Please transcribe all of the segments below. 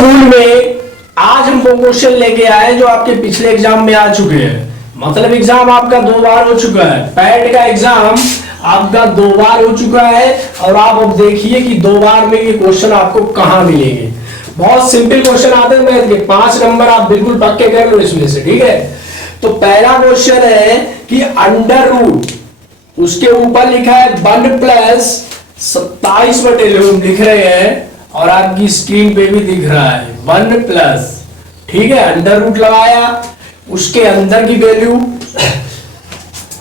School में आज हम वो क्वेश्चन लेके आए जो आपके पिछले एग्जाम में आ चुके हैं। मतलब एग्जाम आपका 2 बार हो चुका है, पैट का एग्जाम आपका 2 बार हो चुका है। और आप अब देखिए कि 2 बार में ये क्वेश्चन आपको कहां मिलेंगे। बहुत सिंपल क्वेश्चन आते हैं मैथ के, 5 नंबर आप बिल्कुल पक्के कर लो इसमें से, ठीक है। तो पहला क्वेश्चन है कि अंडर रूट, उसके ऊपर लिखा है 1 प्लस 27 बटे लिख रहे हैं और आपकी स्क्रीन पे भी दिख रहा है 1 प्लस, ठीक है। अंडर रूट लगाया, उसके अंदर की वैल्यू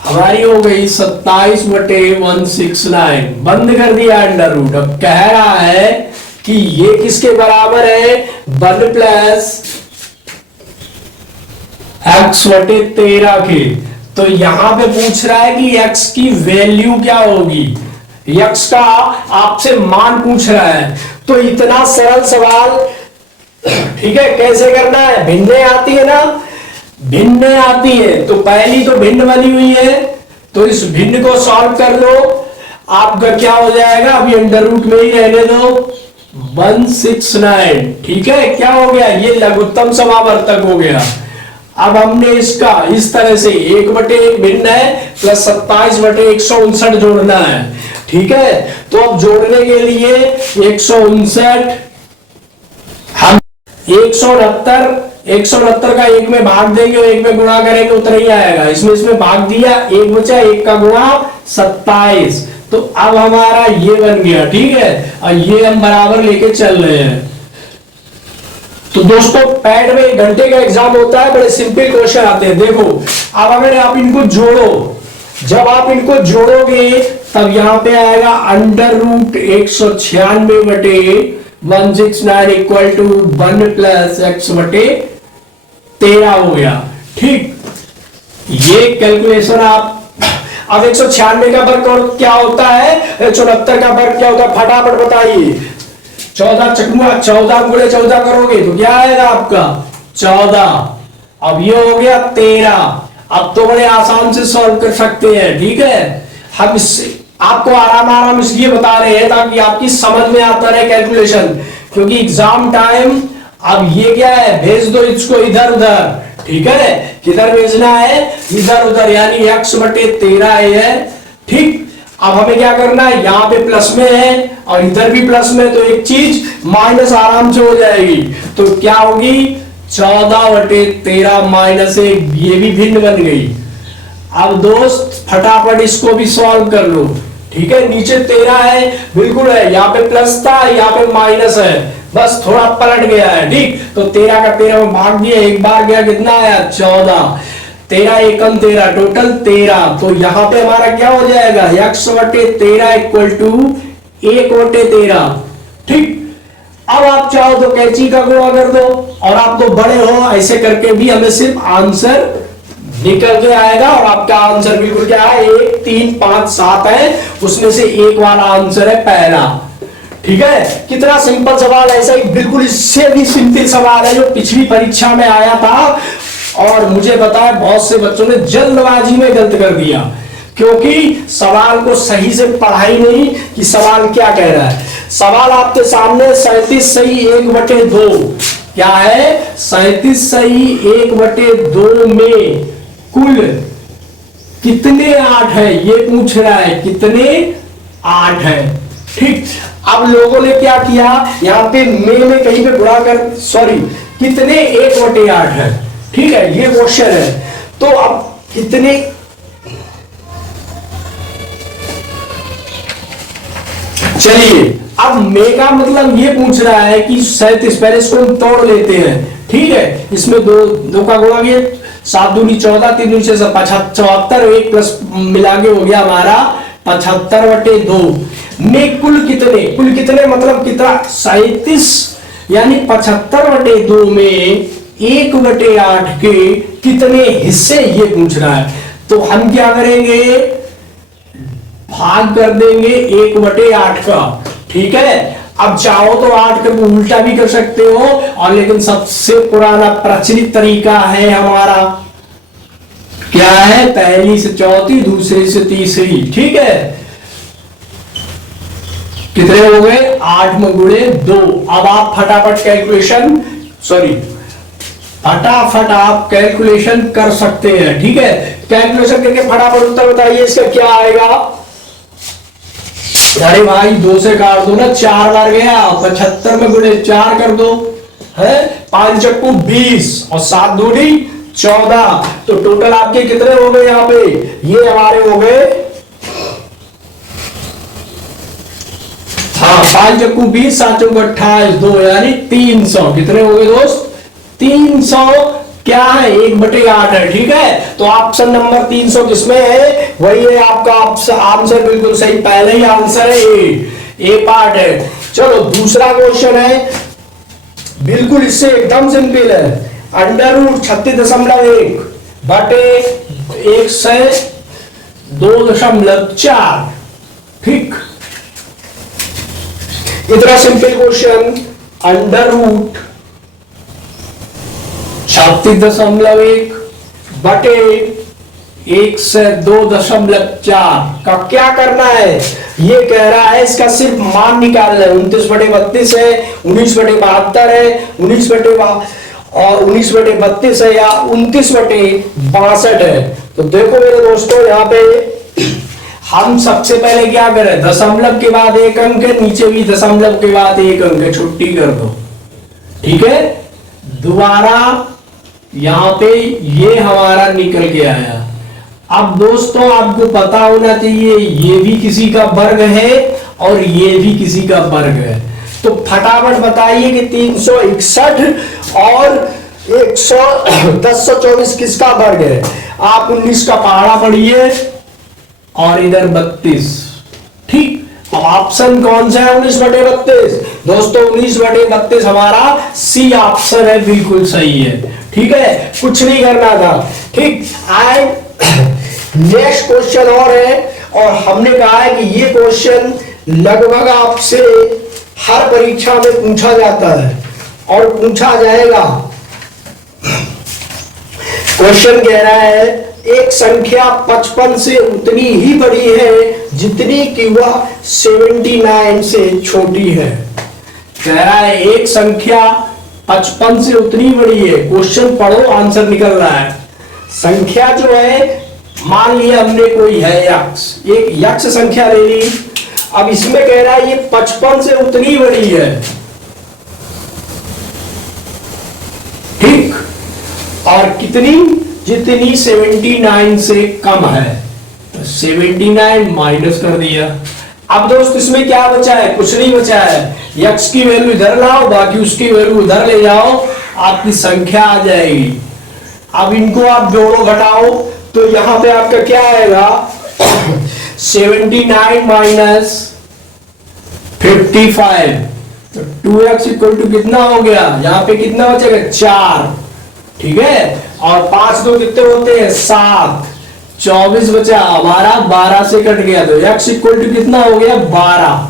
हमारी हो गई 27 बटे 169, बंद कर दिया अंडर रूट। अब कह रहा है कि ये किसके बराबर है, 1 प्लस x बटे 13 के। तो यहां पे पूछ रहा है कि x की वैल्यू क्या होगी, x का आपसे मान पूछ रहा है। तो इतना सरल सवाल, ठीक है, कैसे करना है, भिन्नें आती है ना, भिन्न आती है। तो पहली तो भिन्न बनी हुई है, तो इस भिन्न को सॉल्व कर लो, आपका क्या हो जाएगा, अभी अंडर रूट में ही रहने दो, 169, ठीक है। क्या हो गया, ये लघुत्तम समावर्तक हो गया। अब हमने इसका इस तरह से 1/1 भिन्न है प्लस 27 बटे 159 जोड़ना है, ठीक है। तो अब जोड़ने के लिए 159, हम 169 का 1 में भाग देंगे और 1 में गुणा करेंगे, उतना ही आएगा। इसमें भाग दिया, 1 बचा, 1 का गुणा 27। तो अब हमारा ये बन गया, ठीक है। और ये हम बराबर लेके चल रहे हैं। तो दोस्तों पैड में 1 घंटे का एग्जाम होता है, बड़े सिंपल क्वेश्चन आते हैं। देखो अब अगर आप इनको जोड़ो, जब आप इनको जोड़ोगे तब यहां पे आएगा अंडर रूट 196 बटे 169 इक्वल टू 1 प्लस x बटे 13 हो गया, ठीक। ये कैलकुलेशन आप अब 196 का वर्ग क्या होता है, 169 का वर्ग क्या होता है, फटाफट बताइए। 14 चकमुआ 14 गुणे 14 करोगे तो क्या आएगा आपका 14। अब ये हो गया 13। अब तो बड़े आसान से सॉल्व कर सकते हैं, ठीक है। हम आपको आराम इसलिए बता रहे हैं ताकि आपकी समझ में आता रहे कैलकुलेशन, क्योंकि एग्जाम टाइम अब ये क्या है, भेज दो इसको इधर उधर, ठीक है। किधर भेजना है, इधर उधर, यानी x बटे 13 है, ठीक। अब हमें क्या करना है, यहां पे प्लस में है और इधर भी प्लस में, तो एक चीज माइनस आराम से हो जाएगी। तो क्या होगी 14 बटे 13 माइनस 1, ये भी भिन्न बन गई। अब दोस्त फटाफट इसको भी सॉल्व कर लो, ठीक है। नीचे 13 है, बिल्कुल है, यहाँ पे प्लस था, यहाँ पे माइनस है, बस थोड़ा पलट गया है, ठीक। तो 13 का 13 में भाग दिया, एक बार गया, कितना आया 14, 13 एकम 13, टोटल 13। तो यहां पे हमारा क्या हो जाएगा, x बटे 13 इक्वल टू 1 बटे 13, ठीक। अब आप चाहो तो कैंची का गुणा कर दो, और आप तो बड़े हो, ऐसे करके भी हमें सिर्फ आंसर निकल के आएगा। और आपका आंसर बिल्कुल क्या है, 1 3 5 7 है, उसमें से 1 वाला आंसर है पहला, ठीक है। कितना सिंपल सवाल, ऐसा ही बिल्कुल इससे भी सिंपल सवाल है जो पिछली परीक्षा में आया था। और मुझे बताया बहुत से बच्चों ने जल्दबाजी में गलत कर दिया, क्योंकि सवाल को सही से पढ़ा ही नहीं कि सवाल क्या कह रहा है। सवाल आपके सामने 37 सही 1/2, क्या है 37 सही 1/2 में कुल कितने 8 है, ये पूछ रहा है, कितने 8 है, ठीक। अब लोगों ने क्या किया, यहां पे में कहीं पे गुणा कर, सॉरी, कितने 1/8 है, ठीक है, ये क्वेश्चन है। तो अब कितने, चलिए अब मेगा मतलब ये पूछ रहा है कि 37, पहले इसको हम तोड़ लेते हैं, ठीक है। इसमें दो का गुणा किया, 7 दूनी 14, 3 दूनी 74, 1 प्लस मिला के हो गया हमारा 75/2 में कुल कितने मतलब कितना 37, यानी 75/2 में 1/8 के कितने हिस्से, ये पूछ रहा है। तो हम क्या करेंगे, भाग कर देंगे 1/8 का, ठीक है। अब चाहो तो 8 का उल्टा भी कर सकते हो, और लेकिन सबसे पुराना प्रचलित तरीका है हमारा, क्या है, पहली से चौथी, दूसरी से तीसरी, ठीक है। कितने हो गए 8 में गुणे 2। अब आप फटाफट कैलकुलेशन फटाफट आप कैलकुलेशन कर सकते हैं। ठीक है, कैलकुलेशन करके फटाफट उत्तर बताइए इसका क्या आएगा। अरे भाई 2 से काट दो ना, 4 बार गया, 75 में गुणे 4 कर दो है, 5 चक्कू 20 और 7 दूनी 14। तो टोटल आपके कितने हो गए यहाँ पे, ये हमारे हो गए, हाँ 5 चक्कू 20, 7 चक्कू 28, 2 यानी 300। कितने हो गए दोस्त, 300 क्या है 1/8 है। ठीक है, तो ऑप्शन नंबर 300 किसमें है, वही है आपका आंसर, बिल्कुल सही, पहले ही आंसर है ए पार्ट है। चलो दूसरा क्वेश्चन है, बिल्कुल इससे एकदम सिंपल है, √36.1 बटे 1 से 2.4। ठीक, इतना सिंपल क्वेश्चन, √36.1 बटे 1 से 2.4 का क्या करना है, ये कह रहा है इसका सिर्फ मान निकालना है। 29/32 है, 19/72 है, 19/32 है या 29/62 है। तो देखो मेरे दोस्तों, यहाँ पे हम सबसे पहले क्या करें, दशमलव के बाद 1 अंक है, नीचे भी दशमलव के बाद 1 अंक है, छुट्टी कर दो। ठीक है, दोबारा यहां पे ये हमारा निकल के आया। अब दोस्तों आपको पता होना चाहिए ये भी किसी का वर्ग है और ये भी किसी का वर्ग है। तो फटाफट बताइए कि 361 और 1024 किसका वर्ग है। आप 19 का पहाड़ा पढ़िए और इधर 32। ठीक, अब ऑप्शन कौन सा है 19/32 दोस्तों, 19/32 हमारा सी ऑप्शन है, बिल्कुल सही है। ठीक है, कुछ नहीं करना था। ठीक, एंड नेक्स्ट क्वेश्चन और है, और हमने कहा है कि ये क्वेश्चन लगभग आपसे हर परीक्षा में पूछा जाता है और पूछा जाएगा। क्वेश्चन कह रहा है एक संख्या 55 से उतनी ही बड़ी है जितनी कि वह 79 से छोटी है। कह रहा है एक संख्या 55 से उतनी बड़ी है, क्वेश्चन पढ़ो आंसर निकल रहा है। संख्या जो है, मान लिया हमने कोई है यक्ष, एक यक्ष संख्या ले ली। अब इसमें कह रहा है ये 55 से उतनी बड़ी है। ठीक, और कितनी, जितनी 79 से कम है। तो 79 माइनस कर दिया। अब दोस्त इसमें क्या बचा है, कुछ नहीं बचा है। यक्ष की वैल्यू इधर लाओ, बाकी उसकी वैल्यू उधर ले जाओ, आपकी संख्या आ जाएगी। अब इनको आप जोड़ो घटाओ, तो यहां पे आपका क्या आएगा 79 माइनस 55, तो 2x इक्वल टू कितना हो गया, यहां पे कितना बचेगा 4। ठीक है, और 5 2 कितने होते हैं 7, 24 बचा हमारा, 12 से कट गया, तो x इक्वल टू कितना हो गया 12।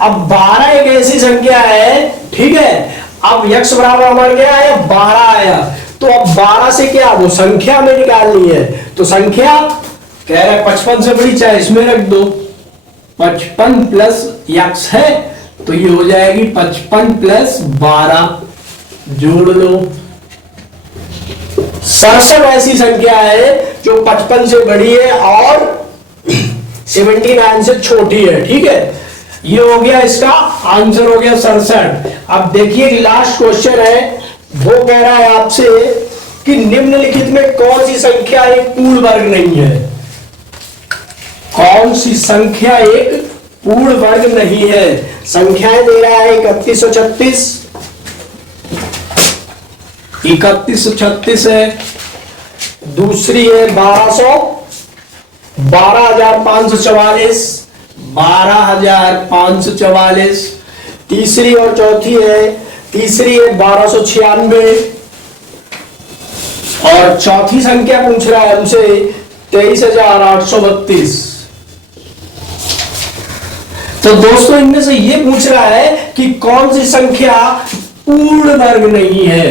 अब 12 एक ऐसी संख्या है, ठीक है, अब x बराबर हमारे क्या आया 12 आया। तो अब 12 से क्या वो संख्या में निकालनी है, तो संख्या कह रहा है 55 से बड़ी, चाहे इसमें रख दो, 55 प्लस x है तो ये हो जाएगी 55 प्लस 12, जोड़ लो। 67 ऐसी संख्या है जो 55 से बड़ी है और 79 से छोटी है। ठीक है, ये हो गया, इसका आंसर हो गया 67। अब देखिए लास्ट क्वेश्चन है, वो कह रहा है आपसे कि निम्नलिखित में कौन सी संख्या एक पूर्ण वर्ग नहीं है। कौन सी संख्या एक पूर्ण वर्ग नहीं है। संख्याएं दे रहा है 3136, 3136 है, दूसरी है 1200, 12544, 12544, तीसरी और चौथी है, तीसरी है 1296 और चौथी संख्या पूछ रहा है हमसे 23832। तो दोस्तों इनमें से ये पूछ रहा है कि कौन सी संख्या पूर्ण वर्ग नहीं है।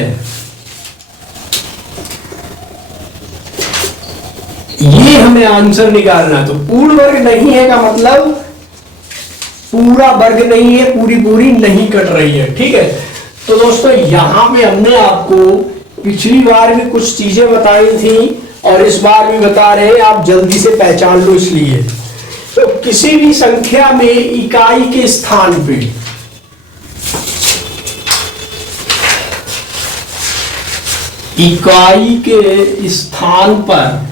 ये हमें आंसर निकालना। तो पूर्ण वर्ग नहीं है का मतलब पूरा वर्ग नहीं है, पूरी पूरी नहीं कट रही है, ठीक है। तो दोस्तों यहां पे हमने आपको पिछली बार भी कुछ चीजें बताई थी और इस बार भी बता रहे हैं, आप जल्दी से पहचान लो इसलिए। तो किसी भी संख्या में इकाई के स्थान पे इकाई के स्थान पर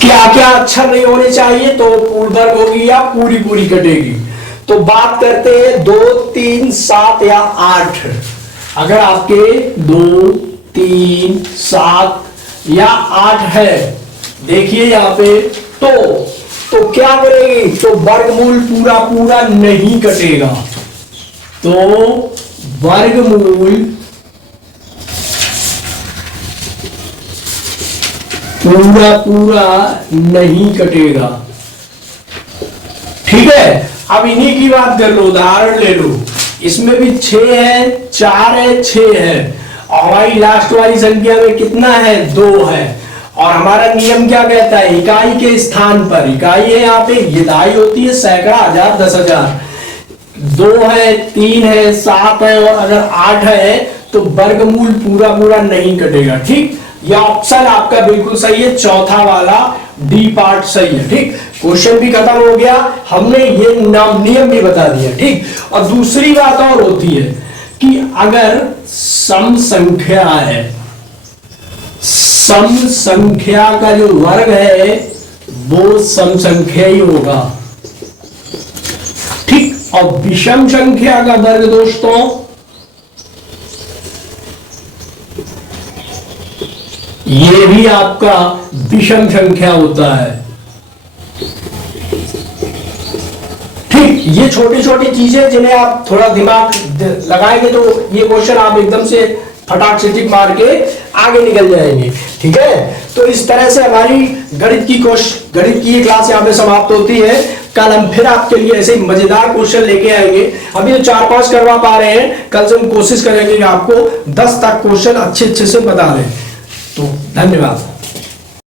क्या क्या अक्षर नहीं होने चाहिए, तो पूर्ण वर्ग होगी या पूरी पूरी कटेगी। तो बात करते हैं 2, 3, 7 या 8। अगर आपके 2, 3, 7 या 8 है, देखिए यहां पे, तो क्या करेगी, तो वर्गमूल पूरा पूरा नहीं कटेगा। तो वर्गमूल पूरा पूरा नहीं कटेगा, ठीक है। अब इन्हीं की बात कर लो, उदाहरण ले लो, इसमें भी 6 है, 4 है, 6 है, और हमारी लास्ट वाली संख्या में कितना है, 2 है। और हमारा नियम क्या कहता है, इकाई के स्थान पर, इकाई है यहाँ पे, ये दाई होती है सैकड़ा, हजार, 10,000, 2 है, 3 है, 7 है और अगर 8 है तो वर्गमूल पूरा पूरा नहीं कटेगा, ठीक। यह ऑप्शन आपका बिल्कुल सही है, चौथा वाला डी पार्ट सही है, ठीक। क्वेश्चन भी खत्म हो गया, हमने ये नियम भी बता दिया, ठीक। और दूसरी बात और होती है कि अगर सम संख्या है, सम संख्या का जो वर्ग है वो सम संख्या ही होगा, ठीक। और विषम संख्या का वर्ग दोस्तों ये भी आपका विषम संख्या होता है, ठीक। ये छोटी छोटी चीजें जिन्हें आप थोड़ा दिमाग लगाएंगे तो ये क्वेश्चन आप एकदम से फटाक से टिक मार के आगे निकल जाएंगे, ठीक है। तो इस तरह से हमारी गणित की ये क्लास यहाँ पे समाप्त होती है। कल हम फिर आपके लिए ऐसे मजेदार क्वेश्चन लेके आएंगे। अभी तो 4-5 करवा पा रहे हैं, कल से हम कोशिश करेंगे कि आपको 10 तक क्वेश्चन अच्छे से बता दें। तो धन्यवाद।